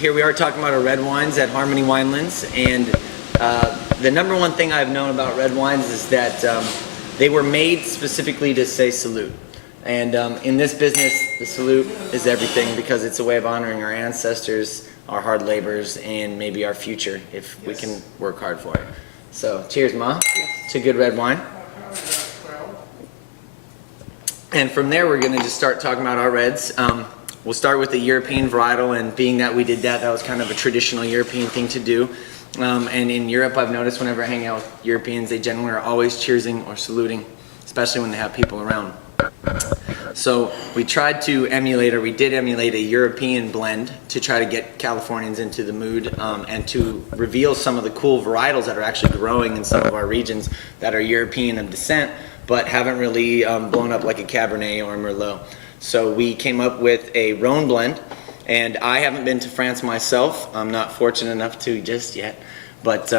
Here we are talking about our red wines at Harmony Wynelands, and the number one thing I've known about red wines is that they were made specifically to say salute. And in this business, the salute is everything because it's a way of honoring our ancestors, our hard labors, and maybe our future if we can work hard for it. So cheers, Ma, to good red wine. And from there, we're going to just start talking about our reds. We'll start with the European varietal, and being that we did that, that was kind of a traditional European thing to do. And in Europe, I've noticed whenever I hang out with Europeans, they generally are always cheersing or saluting, especially when they have people around. So we tried to emulate, or we did emulate, a European blend to try to get Californians into the mood and to reveal some of the cool varietals that are actually growing in some of our regions that are European of descent, but haven't really blown up like a Cabernet or a Merlot. So we came up with a Rhone blend, and I haven't been to France myself. I'm not fortunate enough to just yet, but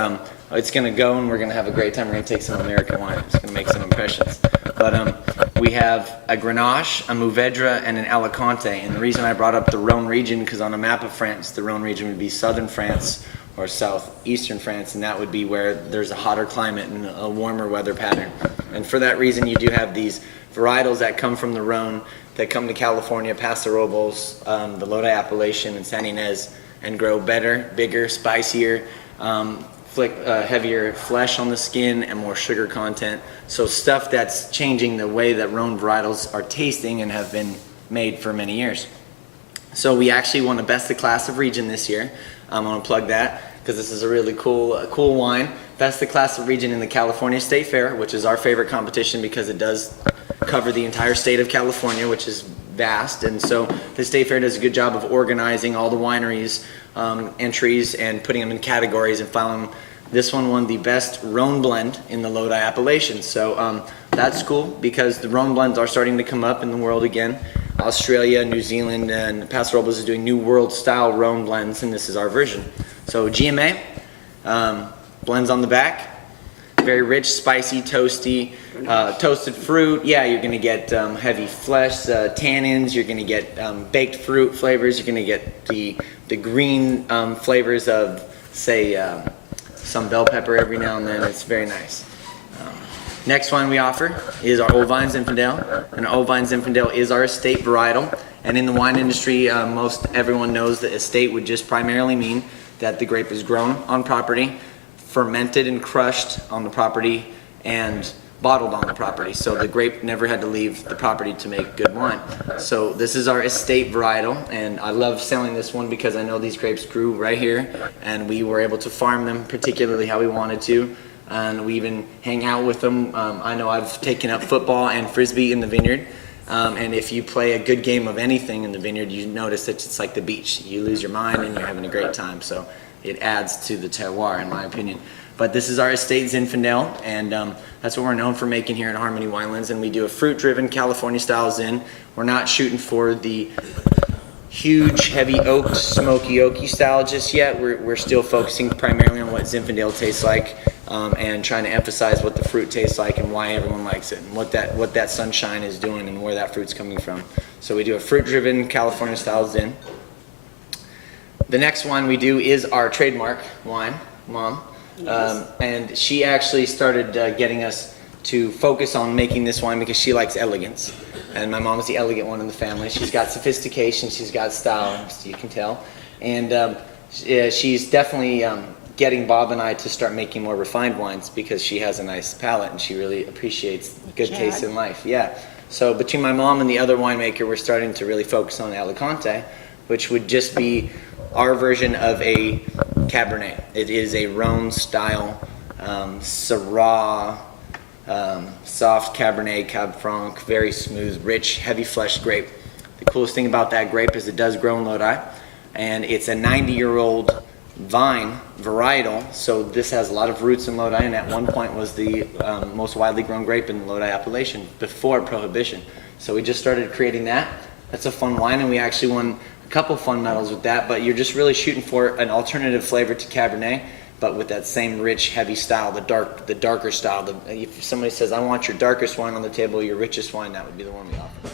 it's going to go and we're going to have a great time. We're going to take some American wine. It's going to make some impressions. But we have a Grenache, a Mourvedre, and an Alicante. And the reason I brought up the Rhone region, because on a map of France, the Rhone region would be southern France or southeastern France, and that would be where there's a hotter climate and a warmer weather pattern. And for that reason, you do have these varietals that come from the Rhone that come to California, past the Robles, the Lodi appellation, and San Ynez, and grow better, bigger, spicier, heavier flesh on the skin, and more sugar content. So stuff that's changing the way that Rhone varietals are tasting and have been made for many years. So we actually won a Best of Class of Region this year. I'm going to plug that because this is a really cool wine. Best of Class of Region in the California State Fair, which is our favorite competition because it does cover the entire state of California, which is vast. And so the State Fair does a good job of organizing all the wineries' entries and putting them in categories and found this one won the best Rhone blend in the Lodi appellation. So that's cool because the Rhone blends are starting to come up in the world again. Australia, New Zealand, and Paso Robles is doing new world-style Rhone blends, and this is our version. So GMA, blends on the back, very rich, spicy, toasty, toasted fruit. Yeah, you're going to get heavy flesh, tannins. You're going to get baked fruit flavors. You're going to get the green flavors of, say, some bell pepper every now and then. It's very nice. Next wine we offer is our Old Vine Zinfandel, and Old Vine Zinfandel is our estate varietal. And in the wine industry, most everyone knows that estate would just primarily mean that the grape is grown on property, fermented and crushed on the property, and bottled on the property. So the grape never had to leave the property to make good wine. So this is our estate varietal, and I love selling this one because I know these grapes grew right here, and we were able to farm them particularly how we wanted to. And we even hang out with them. I know I've taken up football and frisbee in the vineyard. And if you play a good game of anything in the vineyard, you notice that it's like the beach. You lose your mind and you're having a great time. So it adds to the terroir, in my opinion. But this is our estate Zinfandel, and that's what we're known for making here at Harmony Wynelands. And we do a fruit-driven California-style Zin. We're not shooting for the huge, heavy oaked, smoky, oaky style just yet. We're still focusing primarily on what Zinfandel tastes like, and trying to emphasize what the fruit tastes like and why everyone likes it, and what that sunshine is doing and where that fruit's coming from. So we do a fruit-driven California-style Zin. The next wine we do is our trademark wine, Mom. Yes. And she actually started getting us to focus on making this wine because she likes elegance. And my mom is the elegant one in the family. She's got sophistication, she's got style, you can tell. And she's definitely getting Bob and I to start making more refined wines because she has a nice palate and she really appreciates good taste in life. Yeah. So between my mom and the other winemaker, we're starting to really focus on Alicante, which would just be our version of a Cabernet. It is a Rhone style Syrah, soft Cabernet, Cab Franc, very smooth, rich, heavy fleshed grape. The coolest thing about that grape is it does grow in Lodi, and it's a 90-year-old vine varietal, so this has a lot of roots in Lodi, and at one point was the most widely grown grape in the Lodi appellation before Prohibition. So we just started creating that. That's a fun wine, and we actually won a couple fun medals with that, but you're just really shooting for an alternative flavor to Cabernet, but with that same rich, heavy style, the darker style. If somebody says, I want your darkest wine on the table, your richest wine, that would be the one we offer.